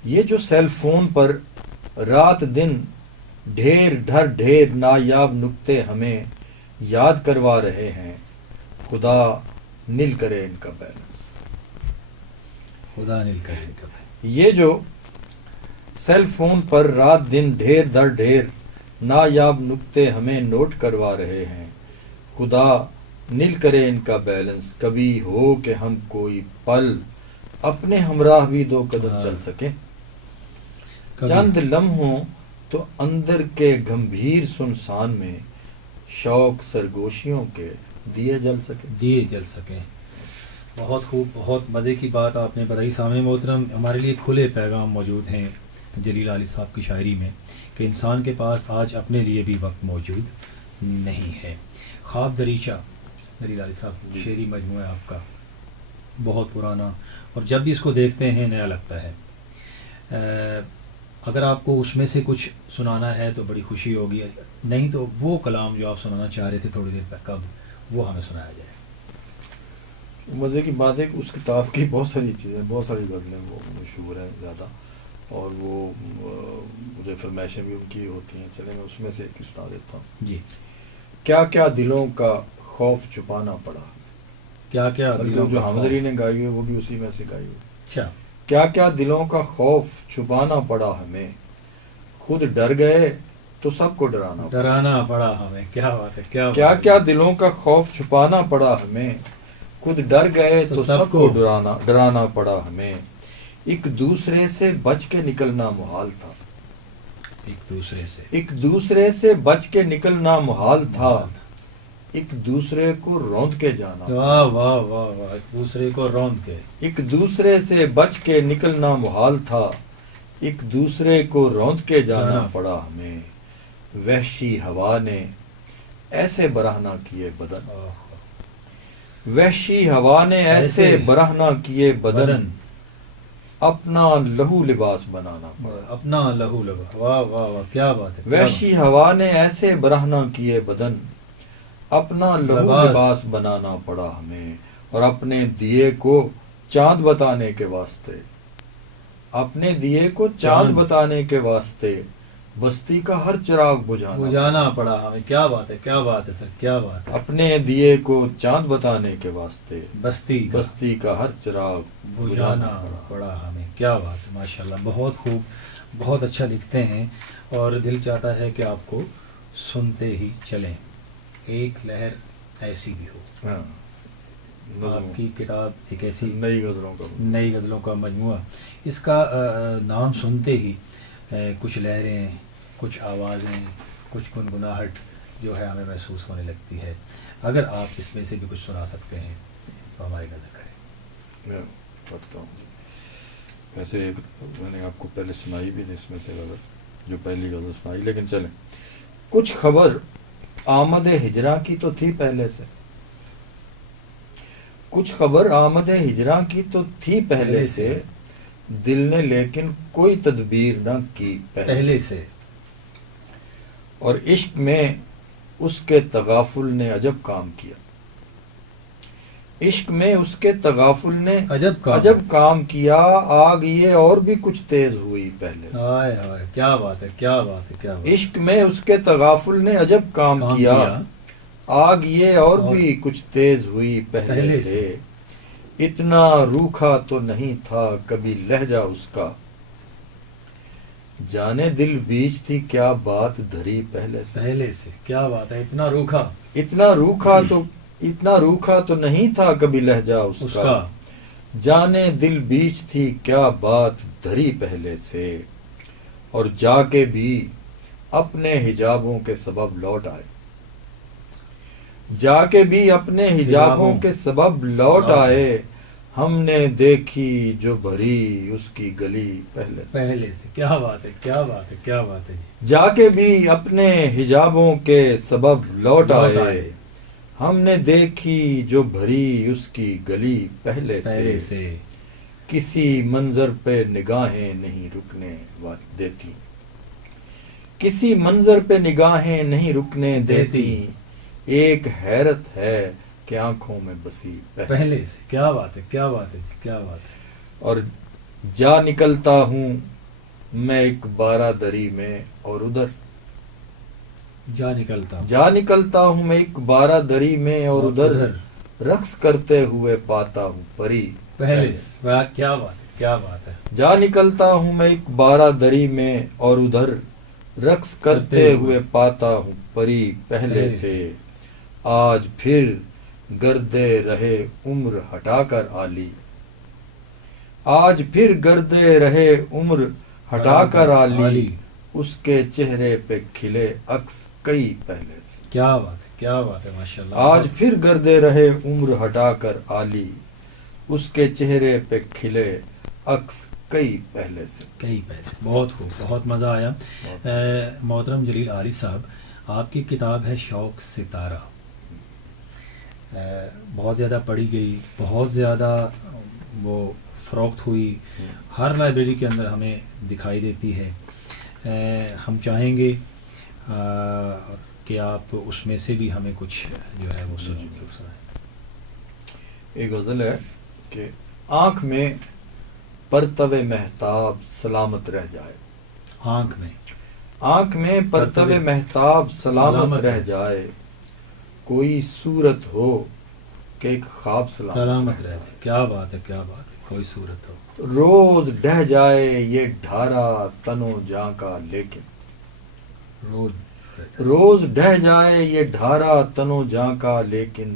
یہ جو سیل فون پر رات دن ڈھیر ڈھر ڈھیر نایاب نکتے ہمیں یاد کروا رہے ہیں, خدا نل کرے ان کا بیلنس. خدا نل کرے ان کا. یہ جو سیل فون پر رات دن ڈھیر در ڈھیر نایاب نکتے ہمیں نوٹ کروا رہے ہیں, خدا نل کرے ان کا بیلنس. کبھی ہو کہ ہم کوئی پل اپنے ہمراہ بھی دو قدم چل سکیں. چند لمحوں تو اندر کے گمبھیر سنسان میں شوق سرگوشیوں کے دیے جل سکیں. دیے جل سکیں. بہت خوب, بہت مزے کی بات آپ نے بتائی. سامع محترم, ہمارے لیے کھلے پیغام موجود ہیں جلیل علی صاحب کی شاعری میں کہ انسان کے پاس آج اپنے لیے بھی وقت موجود نہیں ہے. خواب دریچہ جلیل علی صاحب, شعری مجموعہ آپ کا بہت پرانا, اور جب بھی اس کو دیکھتے ہیں نیا لگتا ہے. اگر آپ کو اس میں سے کچھ سنانا ہے تو بڑی خوشی ہوگی, نہیں تو وہ کلام جو آپ سنانا چاہ رہے تھے تھوڑی دیر قبل, وہ ہمیں سنایا جائے. مزے کی بات ہے کہ اس کتاب کی بہت ساری چیزیں, بہت ساری غزلیں وہ مشہور ہیں زیادہ, اور وہ مجھے فرمائشیں بھی ان کی ہوتی ہیں. چلیں میں اس میں سے ایک سنا دیتا ہوں. جی. کیا کیا دلوں کا خوف چھپانا پڑا. کیا کیا دلوں جو کا حامد علی نے گائی ہے وہ بھی اسی میں سے گائی ہے. اچھا. کیا کیا دلوں کا خوف چھپانا پڑا ہمیں, خود ڈر گئے تو سب کو ڈرانا پڑا ہمیں. کیا بات ہے. کیا کیا دلوں کا خوف چھپانا پڑا ہمیں, خود ڈر گئے تو سب کو ڈرانا پڑا ہمیں. ایک دوسرے سے بچ کے نکلنا محال تھا. ایک دوسرے سے بچ کے نکلنا محال تھا. ایک دوسرے کو روند کے جانا، واہ واہ واہ واہ، ایک دوسرے کو روند کے، ایک دوسرے سے بچ کے نکلنا محال تھا، ایک دوسرے کو روند کے جانا جانا پڑا ہمیں، وحشی ہوا نے ایسے برہنہ کیے بدن، وحشی ہوا نے ایسے برہنہ کیے بدن، اپنا لہو لباس بنانا پڑا، اپنا لہو لباس، واہ واہ واہ، کیا بات ہے، کیا وحشی ہوا نے ایسے برہنہ کیے بدن، اپنا لہو لباس بنانا پڑا ہمیں، اور اپنے دیے کو چاند بتانے کے واسطے، اپنے دیے کو چاند بتانے کے واسطے بستی کا ہر چراغ بجھانا پڑا ہمیں، کیا بات ہے، کیا بات ہے سر، کیا بات ہے، اپنے دیے کو چاند بتانے کے واسطے بستی کا ہر چراغ بجھانا پڑا ہمیں، کیا بات ہے، ماشاءاللہ، بہت خوب، بہت اچھا لکھتے ہیں، اور دل چاہتا ہے کہ آپ کو سنتے ہی چلیں، ایک لہر ایسی بھی ہو، آپ کی کتاب ایک ایسی نئی غزلوں کا مجموعہ، اس کا نام سنتے ہی کچھ لہریں، کچھ آوازیں، کچھ گنگناہٹ جو ہے ہمیں محسوس ہونے لگتی ہے، اگر آپ اس میں سے بھی کچھ سنا سکتے ہیں تو ہماری نظر کریں۔ میں پڑھتا ہوں، ویسے میں نے آپ کو پہلے سنائی بھی تھی اس میں سے غزل، جو پہلی غزل سنائی، لیکن چلیں، کچھ خبر آمد ہجراں کی تو تھی پہلے سے، کچھ خبر آمد ہجراں کی تو تھی پہلے سے، دل نے لیکن کوئی تدبیر نہ کی پہلے سے، اور عشق میں اس کے تغافل نے عجب کام کیا، عشق میں اس کے تغافل نے عجب کام کیا، آگ یہ اور بھی کچھ تیز ہوئی پہلے سے، ہائے ہائے، کیا بات ہے، کیا بات ہے، کیا بات ہے، عشق میں اس کے تغافل نے عجب کام کیا، آگ یہ اور بھی کچھ تیز ہوئی پہلے سے، اتنا روکھا تو نہیں تھا کبھی لہجہ اس کا، جانے دل بیچ تھی کیا بات دھری پہلے سے، کیا بات ہے، اتنا روکھا، اتنا روکھا تو نہیں تھا کبھی لہجہ اس کا، جانے دل بیچ تھی کیا بات دھری پہلے سے، اور جا کے بھی اپنے حجابوں کے سبب لوٹ آئے، جا کے بھی اپنے حجابوں کے سبب لوٹ آئے، ہم نے دیکھی جو بھری اس کی گلی پہلے سے، کیا بات ہے، کیا بات ہے، کیا بات ہے جی، جا کے بھی اپنے حجابوں کے سبب لوٹ آئے، ہم نے دیکھی جو بھری اس کی گلی پہلے سے، کسی منظر پہ نگاہیں نہیں رکنے دیتی، کسی منظر پہ نگاہیں نہیں رکنے دیتی، ایک حیرت ہے کہ آنکھوں میں بسی پہلے سے، کیا بات ہے، کیا بات ہے، کیا بات ہے، اور جا نکلتا ہوں میں ایک بارہ دری میں اور ادھر، جا نکلتا ہوں میں ایک بارہ دری میں اور ادھر، رقص کرتے ہوئے پاتا ہوں پری پہلے سے، کیا بات ہے، کیا بات ہے، جا نکلتا ہوں میں ایک بارہ دری میں اور ادھر، رقص کرتے ہوئے پاتا ہوں پری پہلے سے، آج پھر گردے رہے عمر ہٹا کر آلی، آج پھر گردے رہے عمر ہٹا کر آلی، اس کے چہرے پہ کھلے عکس کئی پہلے سے، کیا بات ہے، کیا بات ہے، ماشاءاللہ، آج پھر گردے رہے عمر ہٹا کر آلی، اس کے چہرے پہ کھلے عکس کئی پہلے سے، بہت خوب، بہت مزہ آیا۔ محترم جلیل عالی صاحب، آپ کی کتاب ہے شوق ستارہ، بہت زیادہ پڑھی گئی، بہت زیادہ وہ فروخت ہوئی، ہر لائبریری کے اندر ہمیں دکھائی دیتی ہے، ہم چاہیں گے کہ آپ اس میں سے بھی ہمیں کچھ جو ہے وہ سنائیں۔ ایک غزل ہے کہ آنکھ میں پرتو مہتاب سلامت رہ جائے، آنکھ میں پرتو مہتاب سلامت رہ جائے، کوئی صورت ہو کہ ایک خواب سلامت رہ جائے، کیا بات ہے، کیا بات ہے، کوئی صورت ہو، روز ڈہ جائے یہ ڈھارا تنو جاں کا لیکن، روز ڈہ جائے یہ ڈھارا تنو جاں کا لیکن،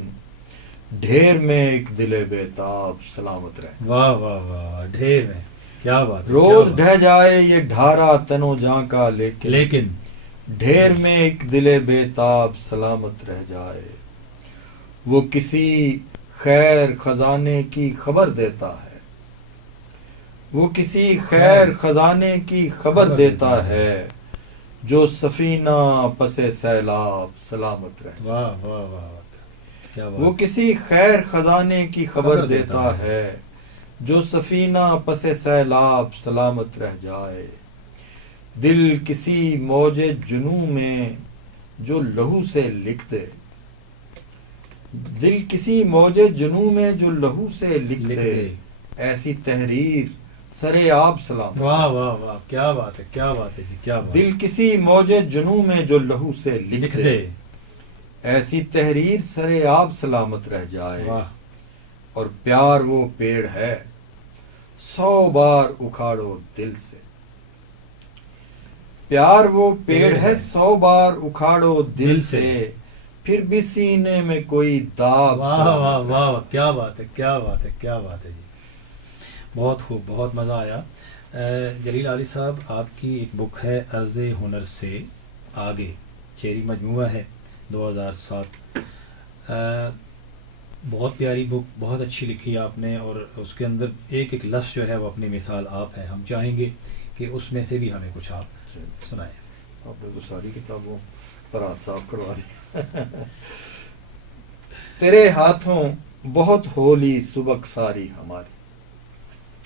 ڈھیر میں ایک دل بےتاب سلامت رہ، واہ واہ واہ، ڈھیر میں، کیا بات ہے، روز ڈہ جائے یہ ڈھارا تنو جاں کا لیکن، ڈھیر میں ایک دل بےتاب سلامت رہ جائے، وہ کسی خیر خزانے کی خبر دیتا ہے، وہ کسی خیر خزانے کی خبر دیتا ہے، جو سفینہ پس سیلاب سلامت رہے۔ واہ واہ واہ واہ، کیا وہ بات، کسی خیر خزانے کی خبر دیتا ہے، جو سفینہ پس سیلاب سلامت رہ جائے۔ دل کسی موج جنوں میں جو لہو سے لکھ دے، دل کسی موج جنوں میں جو لہو سے لکھ دے، ایسی تحریر سرے آب سلام۔ واہ واہ واہ، کیا بات ہے، کیا بات ہے جی، کیا بات، دل کسی موج جنوں میں جو لہو سے لکھ دے، ایسی تحریر سرے آب سلامت رہ جائے۔ واہ، اور پیار وہ پیڑ ہے 100 بار اکھاڑو دل سے، پیار وہ پیڑ ہے 100 بار اکھاڑو دل سے، پھر بھی سینے میں کوئی داغ۔ واہ واہ واہ واہ، کیا بات ہے، کیا بات ہے، کیا بات ہے جی، بہت خوب، بہت مزہ آیا۔ جلیل عالی صاحب، آپ کی ایک بک ہے عرض ہنر سے آگے، شعری مجموعہ ہے 2007، بہت پیاری بک، بہت اچھی لکھی آپ نے، اور اس کے اندر ایک ایک لفظ جو ہے وہ اپنی مثال آپ ہے۔ ہم چاہیں گے کہ اس میں سے بھی ہمیں کچھ آپ سنائیں۔ آپ نے تو ساری کتابوں پر ہاتھ صاف کروا دیا۔ تیرے ہاتھوں بہت ہولی سبک ساری ہماری،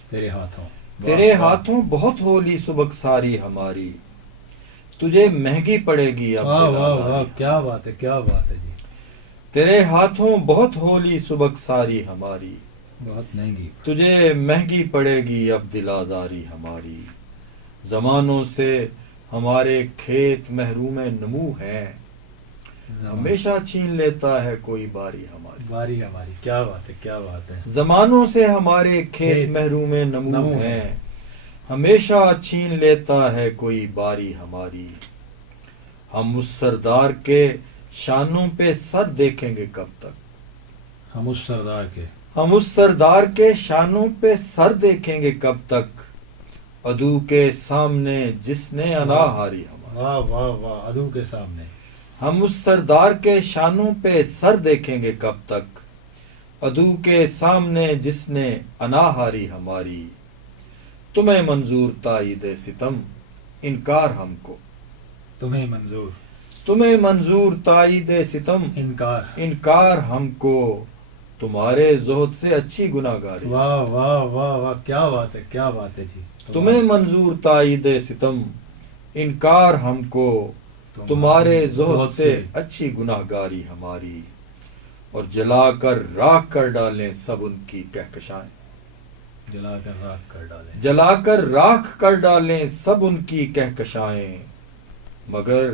تیرے ہاتھوں، تیرے ہاتھوں بہت ہولی سبک ساری ہماری، تجھے مہنگی پڑے گی اب واہ واہ واہ، دلاداری۔ کیا بات ہے، کیا بات ہے جی، تیرے ہاتھوں بہت ہولی سبک ساری ہماری، بہت مہنگی، تجھے مہنگی پڑے گی اب دل آزاری ہماری۔ زمانوں سے ہمارے کھیت محروم نمو ہیں، ہمیشہ چھین لیتا ہے کوئی باری ہماری۔ باری ہماری، کیا بات ہے، کیا بات ہے، زمانوں سے ہمارے کھیت کھیت محروم نمو نمو ہیں، ہیں، ہمیشہ چھین لیتا ہے کوئی باری ہماری۔ ہم اس سردار کے شانوں پہ سر دیکھیں گے کب تک، ہم اس سردار کے، ہم اس سردار کے شانوں پہ سر دیکھیں گے کب تک، عدو کے سامنے جس نے انا ہاری ہماری۔ واہ واہ واہ، عدو کے سامنے، ہم اس سردار کے شانوں پہ سر دیکھیں گے کب تک، عدو کے سامنے جس نے انا ہاری ہماری۔ تمہیں منظور تائید ستم انکار ہم کو، تمہیں منظور تمہیں منظور تائید ستم انکار، انکار ہم کو، تمہارے زہد سے اچھی گناہ گاری۔ واہ واہ واہ واہ، کیا بات ہے، کیا بات ہے جی، تمہیں منظور تائید ستم انکار ہم کو، تمہارے زہد سے اچھی گناہ گاری ہماری۔ اور جلا کر راکھ کر ڈالیں سب ان کی کہکشائیں، جلا کر راکھ کر ڈالیں، جلا کر راکھ کر ڈالیں سب ان کی کہکشائیں، مگر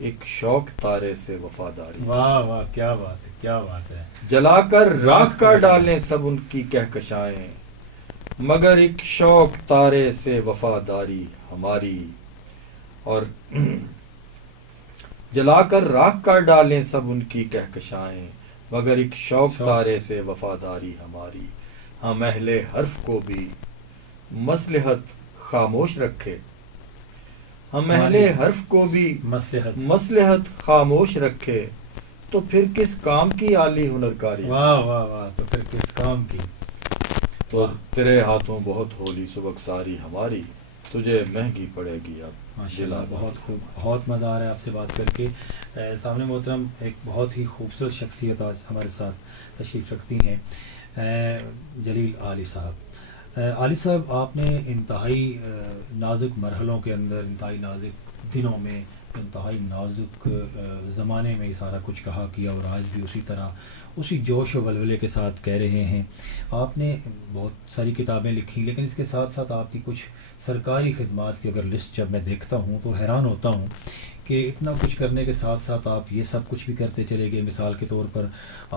ایک شوق تارے سے وفاداری۔ واہ واہ، کیا بات ہے، کیا بات ہے، جلا کر راکھ کر ڈالیں سب ان کی کہکشائیں، مگر ایک شوق تارے سے وفاداری ہماری۔ اور جلا کر راکھ کر ڈالیں سب ان کی کہکشائیں، مگر ایک شوق تارے سے وفاداری ہماری۔ ہم اہل حرف کو بھی مصلحت خاموش رکھے، ہم اہل حرف کو بھی مصلحت، مصلحت خاموش رکھے، تو پھر کس کام کی عالی ہنر کاری۔ واہ واہ واہ، تو پھر کس کام کی، تو تیرے ہاتھوں بہت ہولی سبک ساری ہماری، تجھے مہنگی پڑے گی اب ماشاءاللہ، بہت خوب، بہت مزہ آ رہا ہے آپ سے بات کر کے۔ سامنے محترم ایک بہت ہی خوبصورت شخصیت آج ہمارے ساتھ تشریف رکھتی ہیں، جلیل عالی صاحب۔ عالی صاحب، آپ نے انتہائی نازک مرحلوں کے اندر، انتہائی نازک دنوں میں، انتہائی نازک زمانے میں یہ سارا کچھ کہا کیا، اور آج بھی اسی طرح اسی جوش و ولولے کے ساتھ کہہ رہے ہیں۔ آپ نے بہت ساری کتابیں لکھی، لیکن اس کے ساتھ ساتھ آپ کی کچھ سرکاری خدمات کی اگر لسٹ جب میں دیکھتا ہوں تو حیران ہوتا ہوں کہ اتنا کچھ کرنے کے ساتھ ساتھ آپ یہ سب کچھ بھی کرتے چلے گئے۔ مثال کے طور پر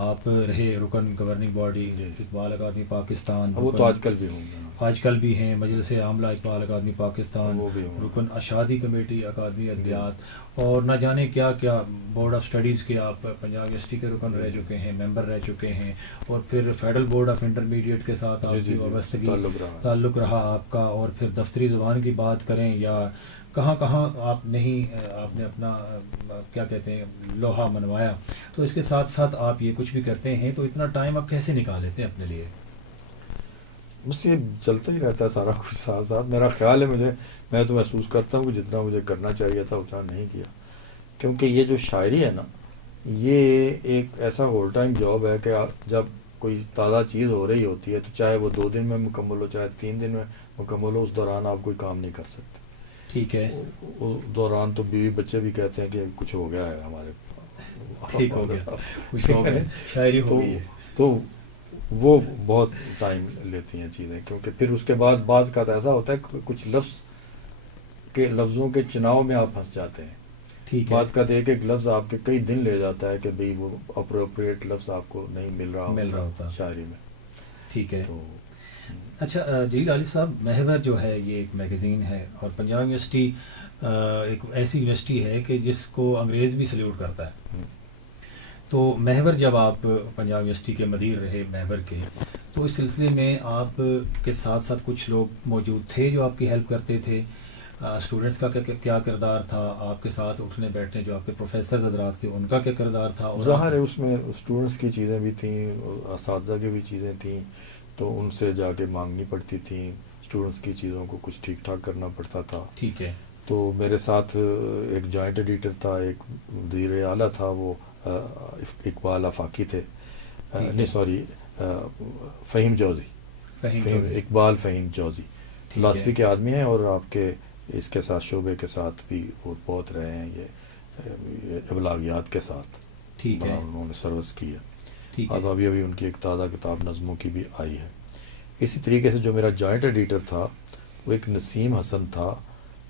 آپ رہے رکن گورننگ باڈی اقبال اکادمی پاکستان، وہ تو آج کل بھی ہوں گے، آج کل بھی ہیں، مجلس عاملہ اقبال اکادمی پاکستان، وہ بھی ہوں گے، رکن اشادی کمیٹی اکادمی ادبیات اور نہ جانے کیا کیا، بورڈ آف اسٹڈیز کے آپ پنجاب یونیورسٹی کے رکن رہ چکے ہیں، ممبر رہ چکے ہیں، اور پھر فیڈرل بورڈ آف انٹرمیڈیٹ کے ساتھ آپ کی وابستگی تعلق رہا آپ کا، اور پھر دفتری زبان کی بات کریں یا کہاں کہاں آپ نے اپنا کیا کہتے ہیں لوہا منوایا، تو اس کے ساتھ ساتھ آپ یہ کچھ بھی کرتے ہیں، تو اتنا ٹائم آپ کیسے نکال لیتے ہیں اپنے لیے؟ بس یہ چلتا ہی رہتا ہے سارا کچھ ساتھ ساتھ. میرا خیال ہے میں تو محسوس کرتا ہوں کہ جتنا مجھے کرنا چاہیے تھا اتنا نہیں کیا، کیونکہ یہ جو شاعری ہے نا، یہ ایک ایسا ہول ٹائم جاب ہے کہ جب کوئی تازہ چیز ہو رہی ہوتی ہے تو چاہے وہ 2 دن میں مکمل ہو چاہے 3 دن میں مکمل ہو، اس دوران آپ کوئی کام نہیں کر سکتے. ٹھیک ہے. اس دوران تو بیوی بچے بھی کہتے ہیں کہ کچھ ہو گیا ہے ہمارے، ٹھیک ہو گیا، کچھ ہو گیا، شاعری ہو گئی ہے. تو وہ بہت ٹائم لیتی ہیں چیزیں، کیونکہ پھر اس کے بعد بعض کا ایسا ہوتا ہے کہ کچھ لفظوں کے چناؤ میں آپ پھنس جاتے ہیں. ٹھیک ہے. بعض کا ایک ایک لفظ آپ کے کئی دن لے جاتا ہے کہ بھئی وہ اپروپریٹ لفظ آپ کو نہیں مل رہا ہوتا شاعری میں. ٹھیک ہے. تو اچھا جلیل علی صاحب، محور جو ہے یہ ایک میگزین ہے، اور پنجاب یونیورسٹی ایک ایسی یونیورسٹی ہے کہ جس کو انگریز بھی سلیوٹ کرتا ہے. تو محور جب آپ پنجاب یونیورسٹی کے مدیر رہے محور کے، تو اس سلسلے میں آپ کے ساتھ ساتھ کچھ لوگ موجود تھے جو آپ کی ہیلپ کرتے تھے؟ اسٹوڈنٹس کا کیا کردار تھا؟ آپ کے ساتھ اٹھنے بیٹھنے جو آپ کے پروفیسرز حضرات تھے ان کا کیا کردار تھا؟ ظاہر ہے اس میں اسٹوڈنٹس کی چیزیں بھی تھیں، اساتذہ کی بھی چیزیں تھیں، تو ان سے جا کے مانگنی پڑتی تھیں. اسٹوڈنٹس کی چیزوں کو کچھ ٹھیک ٹھاک کرنا پڑتا تھا. ٹھیک ہے. تو میرے ساتھ ایک جوائنٹ ایڈیٹر تھا، ایک مدیر اعلیٰ تھا، وہ اقبال آفاقی تھے، نہیں سوری فہیم جوزی، اقبال فہیم جوزی فلاسفی کے آدمی ہیں، اور آپ کے اس کے ساتھ شعبے کے ساتھ بھی وہ بہت رہے ہیں، یہ ابلاغیات کے ساتھ بڑا انہوں نے سروس کی ہے. اب ابھی ان کی ایک تازہ کتاب نظموں کی بھی آئی ہے. اسی طریقے سے جو میرا جوائنٹ ایڈیٹر تھا وہ ایک نسیم حسن تھا،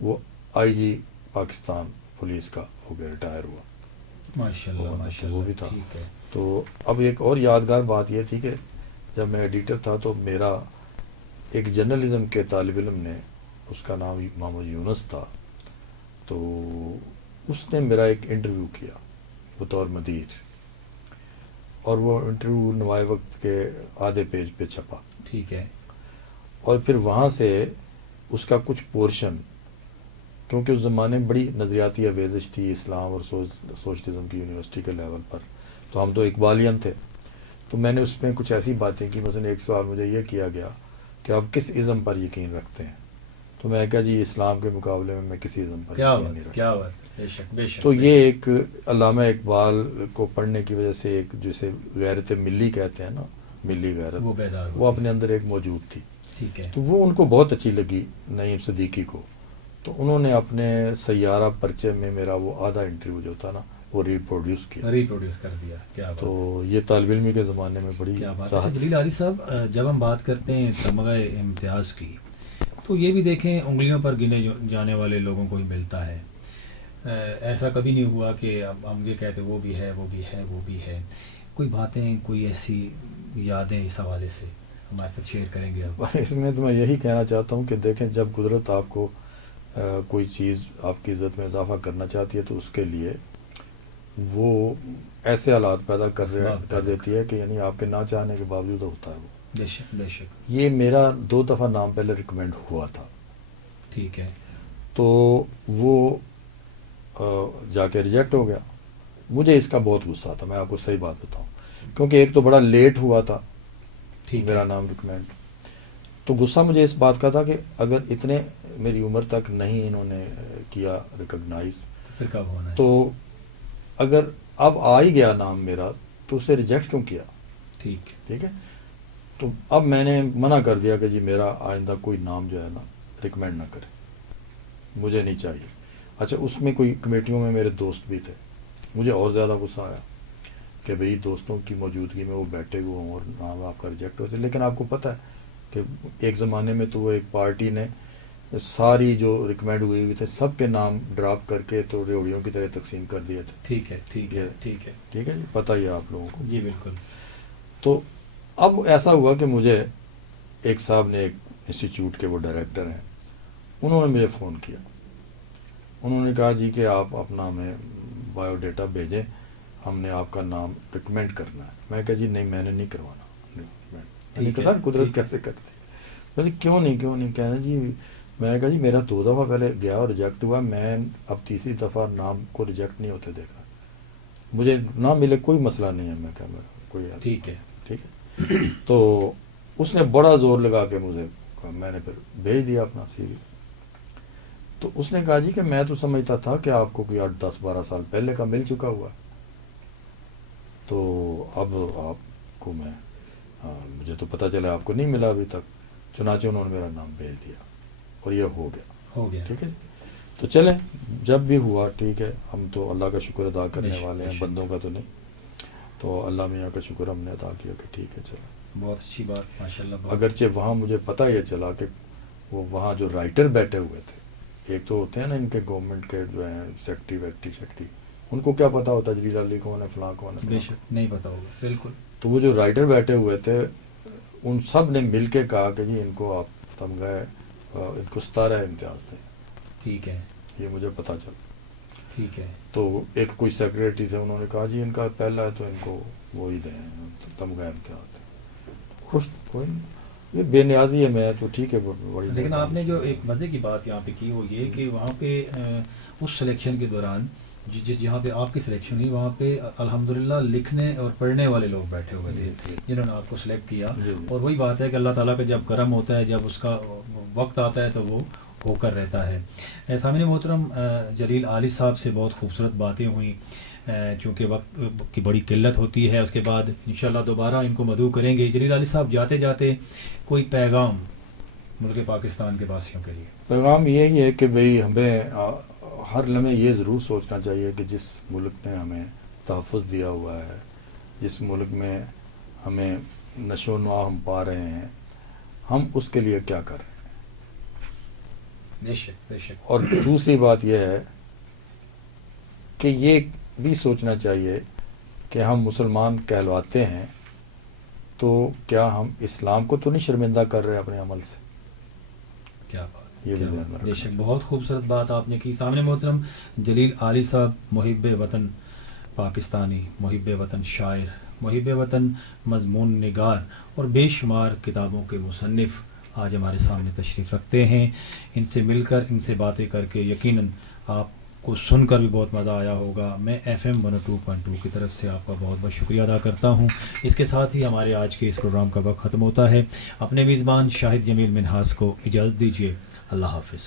وہ آئی جی پاکستان پولیس کا ہو گیا، ریٹائر ہوا. ماشاءاللہ وہ بھی تھا. تو اب ایک اور یادگار بات یہ تھی کہ جب میں ایڈیٹر تھا تو میرا ایک جرنلزم کے طالب علم نے، اس کا نام محمد یونس تھا، تو اس نے میرا ایک انٹرویو کیا بطور مدیر، اور وہ انٹرویو نوائے وقت کے آدھے پیج پہ چھپا. ٹھیک ہے. اور پھر وہاں سے اس کا کچھ پورشن، کیونکہ اس زمانے میں بڑی نظریاتی آویزش تھی اسلام اور سوشلزم کی یونیورسٹی کے لیول پر، تو ہم تو اقبالیان تھے، تو میں نے اس میں کچھ ایسی باتیں کی. مثلا ایک سوال مجھے یہ کیا گیا کہ آپ کس ازم پر یقین رکھتے ہیں؟ تو میں کہا جی اسلام کے مقابلے میں کسی ازم پر یقین نہیں رکھتا. کیا بات، بے شک بے شک. تو یہ ایک علامہ اقبال کو پڑھنے کی وجہ سے ایک جسے غیرت ملی کہتے ہیں نا، ملی غیرت، وہ اپنے اندر ایک موجود تھی. ٹھیک ہے. تو وہ ان کو بہت اچھی لگی نعیم صدیقی کو، تو انہوں نے اپنے سیارہ پرچے میں میرا وہ آدھا انٹرویو جو تھا نا وہ ریپروڈیوس کر دیا. کیا بات. تو یہ طالب علمی کے زمانے میں بڑی بات. اچھا جلیل علی صاحب، جب ہم بات کرتے ہیں تمغہ امتیاز کی، تو یہ بھی دیکھیں انگلیوں پر گنے جانے والے لوگوں کو ہی ملتا ہے. ایسا کبھی نہیں ہوا کہ ہم یہ کہتے وہ بھی ہے وہ بھی ہے وہ بھی ہے. کوئی باتیں، کوئی ایسی یادیں اس حوالے سے ہمارے ساتھ شیئر کریں گے آپ؟ اس میں تو میں یہی کہنا چاہتا ہوں کہ دیکھیں جب قدرت آپ کو کوئی چیز آپ کی عزت میں اضافہ کرنا چاہتی ہے تو اس کے لیے وہ ایسے حالات پیدا کر دیتی ہے کہ یعنی آپ کے نہ چاہنے کے باوجود ہوتا ہے وہ. بے شک بے شک. یہ میرا 2 دفعہ نام پہلے ریکمینڈ ہوا تھا. ٹھیک ہے. تو وہ جا کے ریجیکٹ ہو گیا. مجھے اس کا بہت غصہ تھا، میں آپ کو صحیح بات بتاؤں، کیونکہ ایک تو بڑا لیٹ ہوا تھا میرا نام ریکمینڈ. تو غصہ مجھے اس بات کا تھا کہ اگر اتنے میری عمر تک نہیں انہوں نے کیا ریکگنائز، تو اگر اب آ ہی گیا نام میرا تو اسے ریجیکٹ کیوں کیا؟ ٹھیک ہے. تو اب میں نے منع کر دیا کہ جی میرا آئندہ کوئی نام جو ہے نا ریکمینڈ نہ کرے، مجھے نہیں چاہیے. اچھا اس میں کوئی کمیٹیوں میں میرے دوست بھی تھے، مجھے اور زیادہ غصہ آیا کہ بھئی دوستوں کی موجودگی میں وہ بیٹھے ہوئے ہوں اور نام آپ کا ریجیکٹ ہوتے. لیکن آپ کو پتہ ہے کہ ایک زمانے میں تو وہ ایک پارٹی نے ساری جو ریکمینڈ ہوئی تھے سب کے نام ڈراپ کر کے تو ریوڑیوں کی طرح تقسیم کر دیے تھے. ٹھیک ہے ٹھیک ہے ٹھیک ہے ٹھیک ہے جی، پتہ ہی ہے آپ لوگوں کو. جی بالکل. تو اب ایسا ہوا کہ مجھے ایک صاحب نے، ایک انسٹیٹیوٹ کے وہ ڈائریکٹر ہیں، انہوں نے مجھے فون کیا انہوں نے کہا جی کہ آپ اپنا ہمیں بایو ڈیٹا بھیجیں، ہم نے آپ کا نام ریکمینڈ کرنا ہے. میں کہا جی نہیں، میں نے نہیں کروانا. میں نے کہا قدرت کیسے کرتی ہے. کیوں نہیں کہنا جی. میں نے کہا جی میرا 2 دفعہ پہلے گیا اور ریجیکٹ ہوا، میں اب تیسری دفعہ نام کو ریجیکٹ نہیں ہوتے دیکھ رہا. مجھے نہ ملے کوئی مسئلہ نہیں ہے. میں کہا میں کوئی ٹھیک ہے. تو اس نے بڑا زور لگا کے مجھے، میں نے پھر بھیج دیا اپنا سی وی. تو اس نے کہا جی کہ میں تو سمجھتا تھا کہ آپ کو کوئی 8-10-12 سال پہلے کا مل چکا ہوا، تو اب آپ کو میں مجھے تو پتہ چلا آپ کو نہیں ملا ابھی تک. چنانچہ انہوں نے میرا نام بھیج دیا اور یہ ہو گیا. ٹھیک ہے جی. تو چلیں جب بھی ہوا ٹھیک ہے، ہم تو اللہ کا شکر ادا کرنے والے ہیں، بندوں کا تو نہیں. تو اللہ میاں کا شکر ہم نے ادا کیا کہ ٹھیک ہے چلو. بہت اچھی بات ماشاء اللہ. اگرچہ وہاں مجھے پتہ یہ چلا کہ وہ وہاں جو رائٹر بیٹھے ہوئے تھے، ایک تو ہوتے ہیں نا ان کے گورنمنٹ کے جو ہیں سیکٹری، ان کو کیا پتہ ہوتا جلیل علی کون ہے، فلاں کون ہے. بے شک نہیں پتہ ہوگا بالکل. تو وہ جو رائٹر بیٹھے ہوئے تھے ان سب نے مل کے کہا کہ جی ان کو آپ تمغہ ان کو 17 امتیاز دیں. ٹھیک ہے. یہ مجھے پتہ چلا. ٹھیک ہے. تو ایک کوئی سیکریٹری تھے، انہوں نے کہا جی ان کا پہلا ہے تو ان کو وہی دیں، تمغہ امتیاز دیں. خوش کوئی نہیں، یہ بے نیازی ہے. میں تو ٹھیک ہے بڑی. لیکن آپ نے جو ایک مزے کی بات یہاں پہ کی وہ یہ کہ وہاں پہ اس سلیکشن کے دوران جہاں پہ آپ کی سلیکشن ہوئی وہاں پہ الحمدللہ لکھنے اور پڑھنے والے لوگ بیٹھے ہوئے تھے جنہوں نے آپ کو سلیکٹ کیا. اور وہی بات ہے کہ اللہ تعالیٰ کا جب کرم ہوتا ہے، جب اس کا وقت آتا ہے تو وہ ہو کر رہتا ہے. سامعین محترم، جلیل عالی صاحب سے بہت خوبصورت باتیں ہوئیں. چونکہ وقت کی بڑی قلت ہوتی ہے، اس کے بعد انشاءاللہ دوبارہ ان کو مدعو کریں گے. جلیل عالی صاحب جاتے جاتے کوئی پیغام ملک پاکستان کے واسیوں کے لیے؟ پیغام یہی ہے کہ بھئی ہمیں ہر لمحے یہ ضرور سوچنا چاہیے کہ جس ملک نے ہمیں تحفظ دیا ہوا ہے، جس ملک میں ہمیں نشو و نما ہم پا رہے ہیں، ہم اس کے لیے کیا کر رہے ہیں. بے شک بے شک. اور دوسری بات یہ ہے کہ یہ بھی سوچنا چاہیے کہ ہم مسلمان کہلواتے ہیں تو کیا ہم اسلام کو تو نہیں شرمندہ کر رہے اپنے عمل سے. کیا بات. یہ بھی ذہن میں بے رکھنا شک بہت خوبصورت بات آپ نے کی. سامنے محترم، جلیل عالی صاحب محب وطن پاکستانی، محب وطن شاعر، محب وطن مضمون نگار اور بے شمار کتابوں کے مصنف آج ہمارے سامنے تشریف رکھتے ہیں. ان سے مل کر، ان سے باتیں کر کے یقیناً آپ کو سن کر بھی بہت مزہ آیا ہوگا. میں FM 102.2 کی طرف سے آپ کا بہت بہت شکریہ ادا کرتا ہوں. اس کے ساتھ ہی ہمارے آج کے اس پروگرام کا وقت ختم ہوتا ہے. اپنے میزبان شاہد جمیل منہاس کو اجازت دیجیے. اللہ حافظ.